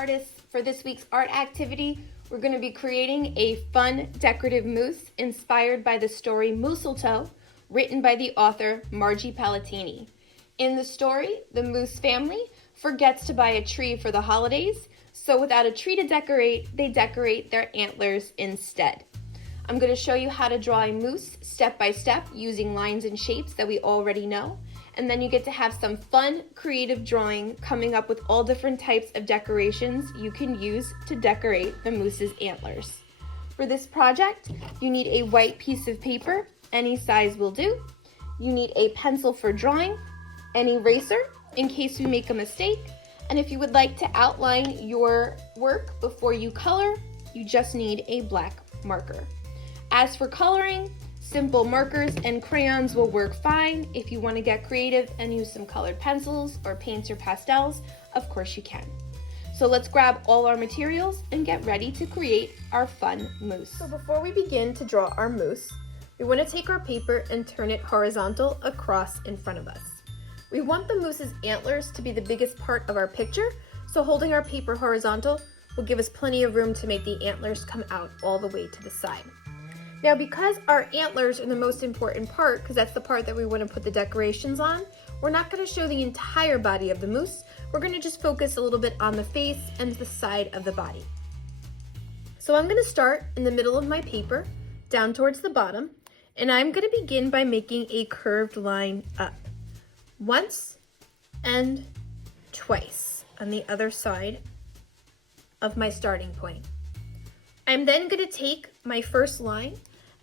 artists. For this week's art activity, we're going to be creating a fun decorative moose inspired by the story Mistletoe, written by the author Margie Palatini. In the story, the moose family forgets to buy a tree for the holidays, so without a tree to decorate, they decorate their antlers instead. I'm going to show you how to draw a moose step by step using lines and shapes that we already know. And then you get to have some fun, creative drawing coming up with all different types of decorations you can use to decorate the moose's antlers. For this project, you need a white piece of paper, any size will do. You need a pencil for drawing, an eraser in case we make a mistake, and if you would like to outline your work before you color, you just need a black marker. As for coloring, simple markers and crayons will work fine. If you want to get creative and use some colored pencils or paints or pastels, of course you can. So let's grab all our materials and get ready to create our fun moose. So before we begin to draw our moose, we want to take our paper and turn it horizontal across in front of us. We want the moose's antlers to be the biggest part of our picture, so holding our paper horizontal will give us plenty of room to make the antlers come out all the way to the side. Now, because our antlers are the most important part, because that's the part that we want to put the decorations on, we're not going to show the entire body of the moose. We're going to just focus a little bit on the face and the side of the body. So I'm going to start in the middle of my paper, down towards the bottom, and I'm going to begin by making a curved line up. Once and twice on the other side of my starting point. I'm then going to take my first line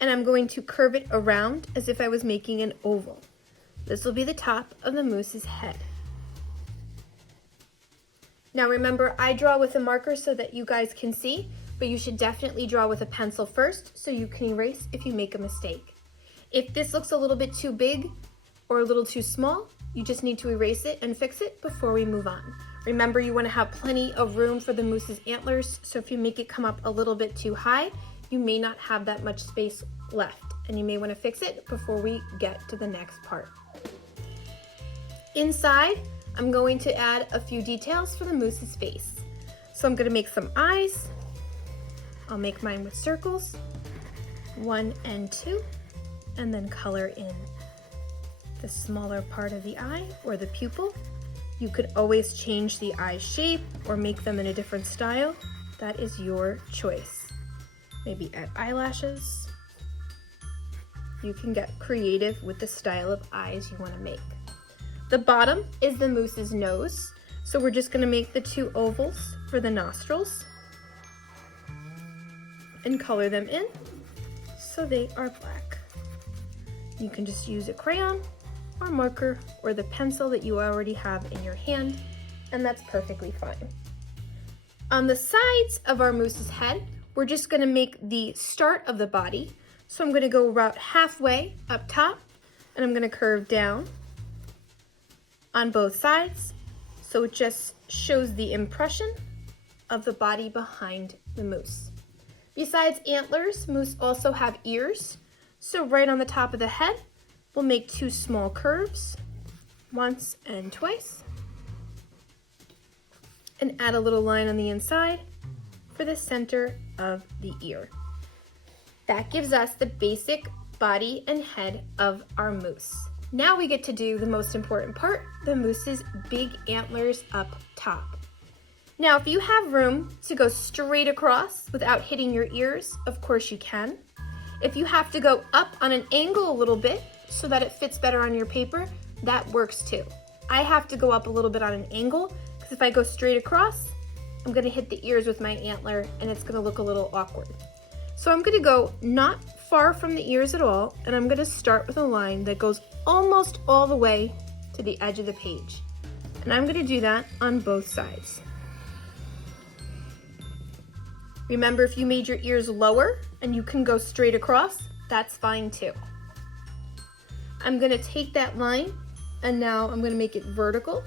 and I'm going to curve it around as if I was making an oval. This will be the top of the moose's head. Now remember, I draw with a marker so that you guys can see, but you should definitely draw with a pencil first so you can erase if you make a mistake. If this looks a little bit too big or a little too small, you just need to erase it and fix it before we move on. Remember, you want to have plenty of room for the moose's antlers, so if you make it come up a little bit too high, you may not have that much space left, and you may want to fix it before we get to the next part. Inside, I'm going to add a few details for the moose's face. So I'm going to make some eyes. I'll make mine with circles, 1 and 2, and then color in the smaller part of the eye or the pupil. You could always change the eye shape or make them in a different style. That is your choice. Maybe add eyelashes. You can get creative with the style of eyes you want to make. The bottom is the moose's nose, so we're just going to make the 2 ovals for the nostrils and color them in so they are black. You can just use a crayon or marker or the pencil that you already have in your hand, and that's perfectly fine. On the sides of our moose's head, we're just going to make the start of the body. So I'm going to go about halfway up top, and I'm going to curve down on both sides, so it just shows the impression of the body behind the moose. Besides antlers, moose also have ears, so right on the top of the head, we'll make 2 small curves, once and twice, and add a little line on the inside for the center of the ear. That gives us the basic body and head of our moose. Now we get to do the most important part, the moose's big antlers up top. Now, if you have room to go straight across without hitting your ears, of course you can. If you have to go up on an angle a little bit so that it fits better on your paper, that works too. I have to go up a little bit on an angle because if I go straight across, I'm going to hit the ears with my antler and it's going to look a little awkward. So I'm going to go not far from the ears at all, and I'm going to start with a line that goes almost all the way to the edge of the page. And I'm going to do that on both sides. Remember, if you made your ears lower and you can go straight across, that's fine too. I'm going to take that line and now I'm going to make it vertical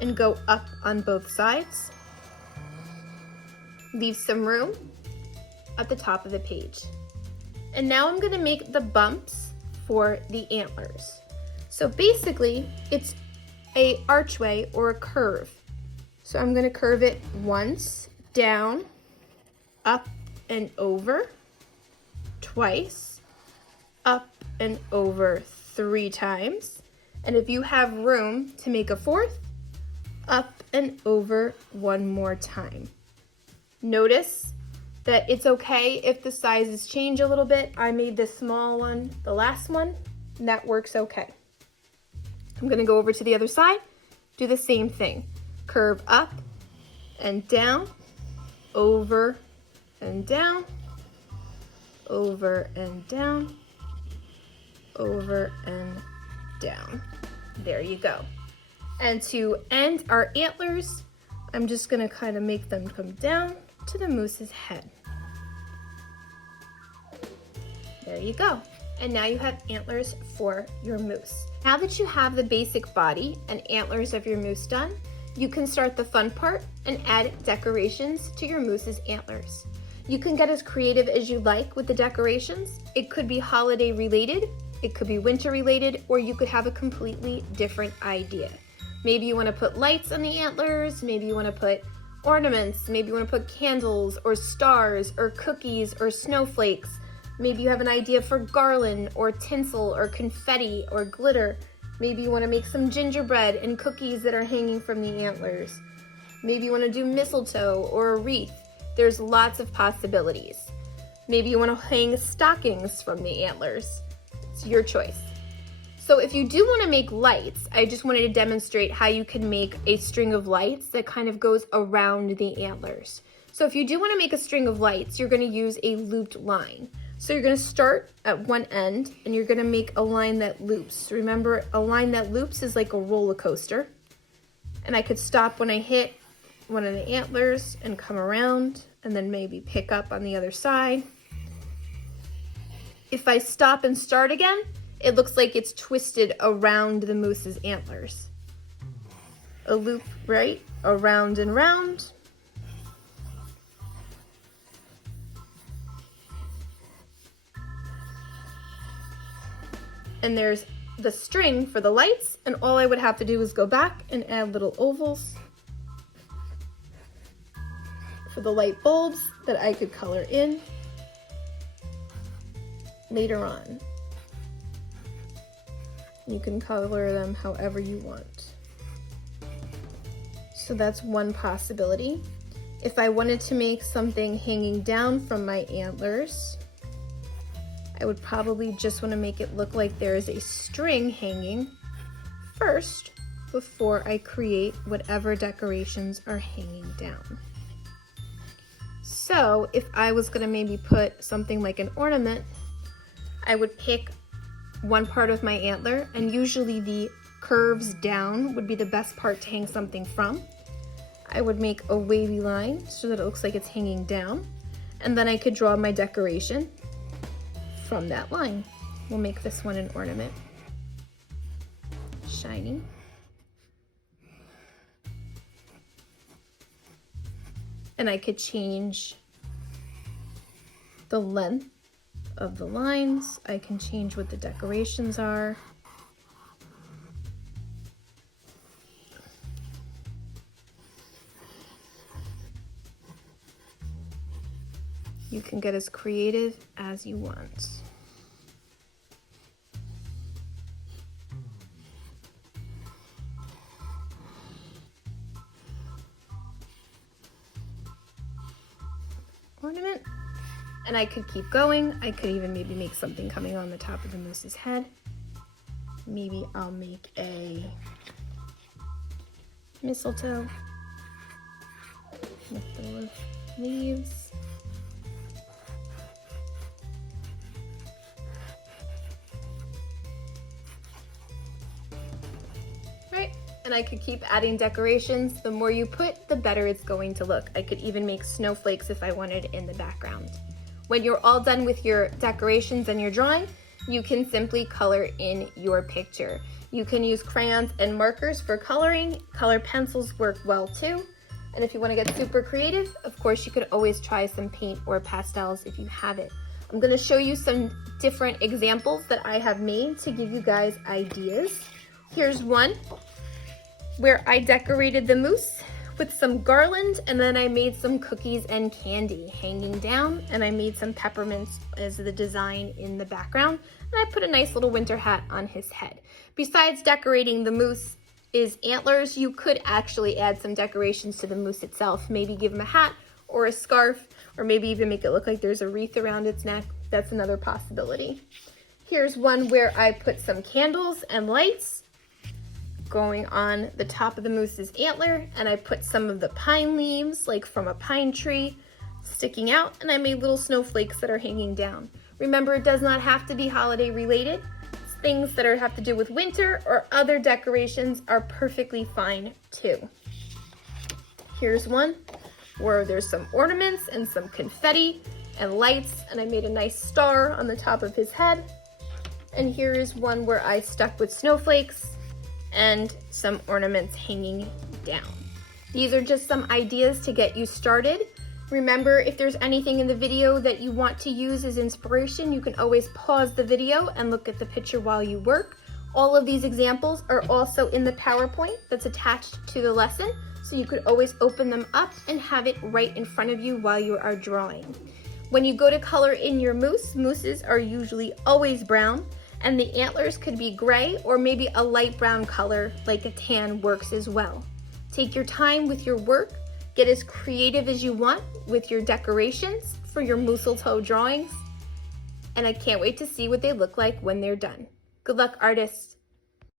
and go up on both sides. Leave some room at the top of the page. And now I'm going to make the bumps for the antlers. So basically, it's a archway or a curve. So I'm going to curve it once, down, up and over, twice, up and over 3 times. And if you have room to make a 4th, up and over 1 more time. Notice that it's okay if the sizes change a little bit. I made this small one, the last one, and that works okay. I'm going to go over to the other side, do the same thing. Curve up and down, over and down, over and down, over and down. There you go. And to end our antlers, I'm just going to kind of make them come down to the moose's head. There you go. And now you have antlers for your moose. Now that you have the basic body and antlers of your moose done, you can start the fun part and add decorations to your moose's antlers. You can get as creative as you like with the decorations. It could be holiday related, it could be winter related, or you could have a completely different idea. Maybe you want to put lights on the antlers, maybe you want to put ornaments, maybe you want to put candles or stars or cookies or snowflakes. Maybe you have an idea for garland or tinsel or confetti or glitter. Maybe you want to make some gingerbread and cookies that are hanging from the antlers. Maybe you want to do mistletoe or a wreath. There's lots of possibilities. Maybe you want to hang stockings from the antlers. It's your choice. So if you do want to make lights, I just wanted to demonstrate how you can make a string of lights that kind of goes around the antlers. So if you do want to make a string of lights, you're going to use a looped line. So you're going to start at one end and you're going to make a line that loops. Remember, a line that loops is like a roller coaster. And I could stop when I hit one of the antlers and come around and then maybe pick up on the other side. If I stop and start again, it looks like it's twisted around the moose's antlers. A loop, right? Around and round. And there's the string for the lights, and all I would have to do is go back and add little ovals for the light bulbs that I could color in later on. You can color them however you want. So that's one possibility. If I wanted to make something hanging down from my antlers, I would probably just want to make it look like there is a string hanging first before I create whatever decorations are hanging down. So if I was going to maybe put something like an ornament, I would pick one part of my antler, and usually the curves down would be the best part to hang something from. I would make a wavy line so that it looks like it's hanging down, and then I could draw my decoration from that line. We'll make this one an ornament. Shiny. And I could change the length of the lines. I can change what the decorations are. You can get as creative as you want. Ornament. And I could keep going. I could even maybe make something coming on the top of the moose's head. Maybe I'll make a mistletoe with the leaves. Right? And I could keep adding decorations. The more you put, the better it's going to look. I could even make snowflakes if I wanted in the background. When you're all done with your decorations and your drawing, you can simply color in your picture. You can use crayons and markers for coloring. Color pencils work well too. And if you want to get super creative, of course, you could always try some paint or pastels if you have it. I'm going to show you some different examples that I have made to give you guys ideas. Here's one where I decorated the moose with some garland, and then I made some cookies and candy hanging down, and I made some peppermints as the design in the background, and I put a nice little winter hat on his head. Besides decorating the moose is antlers, you could actually add some decorations to the moose itself. Maybe give him a hat or a scarf, or maybe even make it look like there's a wreath around its neck. That's another possibility. Here's one where I put some candles and lights going on the top of the moose's antler, and I put some of the pine leaves, like from a pine tree, sticking out, and I made little snowflakes that are hanging down. Remember, it does not have to be holiday related. Things that have to do with winter or other decorations are perfectly fine too. Here's one where there's some ornaments and some confetti and lights, and I made a nice star on the top of his head. And here is one where I stuck with snowflakes and some ornaments hanging down. These are just some ideas to get you started. Remember, if there's anything in the video that you want to use as inspiration, you can always pause the video and look at the picture while you work. All of these examples are also in the PowerPoint that's attached to the lesson, so you could always open them up and have it right in front of you while you are drawing. When you go to color in your moose, mooses are usually always brown, and the antlers could be gray or maybe a light brown color like a tan works as well. Take your time with your work, get as creative as you want with your decorations for your mistletoe drawings, and I can't wait to see what they look like when they're done. Good luck, artists!